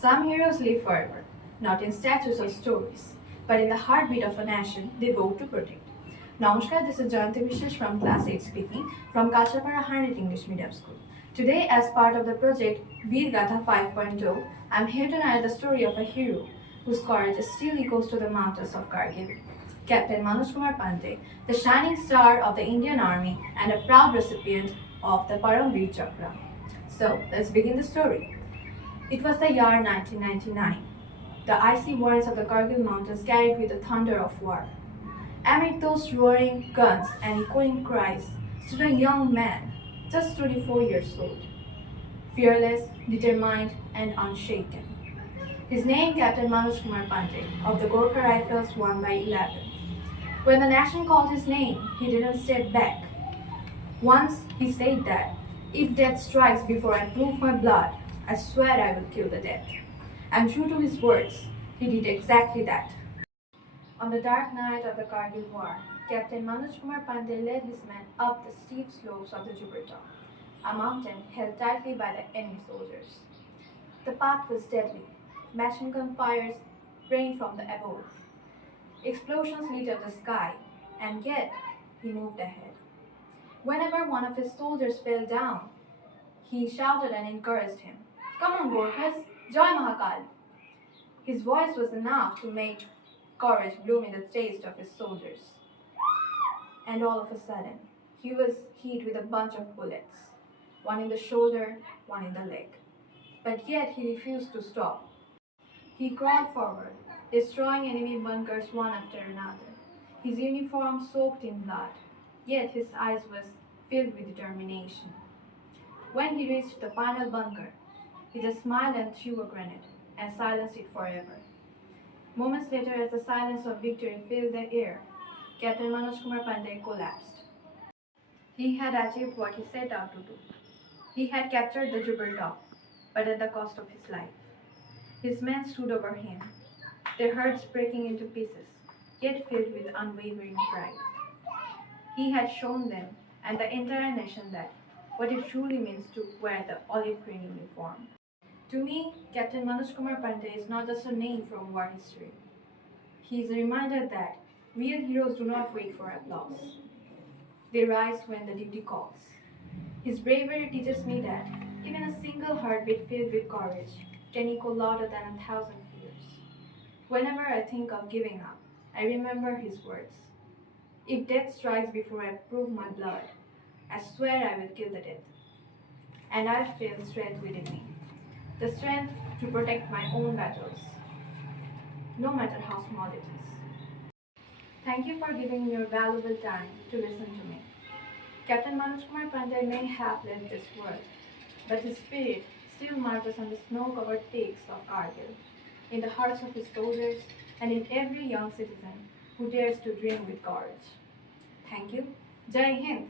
Some heroes live forever, not in statues or stories, but in the heartbeat of a nation they vow to protect. Namaskar, this is Jayanti Vishwesh from Class 8 speaking from Kachapara 100 English Medium School. Today, as part of the project VEER GATHA 5.0, I am here to narrate the story of a hero whose courage still echoes to the mountains of Kargil. Captain Manoj Kumar Pandey, the shining star of the Indian Army and a proud recipient of the Param Veer Chakra. So, let's begin the story. It was the year 1999. The icy winds of the Kargil mountains carried with the thunder of war. Amid those roaring guns and echoing cries stood a young man, just 24 years old, fearless, determined, and unshaken. His name Captain Manoj Kumar Pandey of the Gorkha Rifles 1 by 11. When the nation called his name, he didn't step back. Once he said that, if death strikes before I prove my blood, I swear I will kill the dead. And true to his words, he did exactly that. On the dark night of the Kargil War, Captain Manoj Kumar Pandey led his men up the steep slopes of the Jupiter, a mountain held tightly by the enemy soldiers. The path was deadly. Machine gun fires rained from the above. Explosions lit up the sky, and yet he moved ahead. Whenever one of his soldiers fell down, he shouted and encouraged him. Come on, Gorkhas, Jai Mahakal! His voice was enough to make courage bloom in the taste of his soldiers. And all of a sudden, he was hit with a bunch of bullets, one in the shoulder, one in the leg. But yet he refused to stop. He crawled forward, destroying enemy bunkers one after another. His uniform soaked in blood, yet his eyes was filled with determination. When he reached the final bunker, he just smiled and threw a grenade and silenced it forever. Moments later, as the silence of victory filled the air, Captain Manoj Kumar Pandey collapsed. He had achieved what he set out to do. He had captured the Jupiter top, but at the cost of his life. His men stood over him, their hearts breaking into pieces, yet filled with unwavering pride. He had shown them and the entire nation that what it truly means to wear the olive green uniform. To me, Captain Manoj Kumar Pandey is not just a name from war history. He is a reminder that real heroes do not wait for applause. They rise when the duty calls. His bravery teaches me that even a single heartbeat filled with courage can echo louder than 1,000 fears. Whenever I think of giving up, I remember his words. If death strikes before I prove my blood, I swear I will kill the dead. And I feel strength within me. The strength to protect my own battles, no matter how small it is. Thank you for giving me your valuable time to listen to me. Captain Manoj Kumar Pandey may have left this world, but his spirit still marches on the snow-covered peaks of Kargil, in the hearts of his soldiers, and in every young citizen who dares to dream with courage. Thank you. Jai Hind!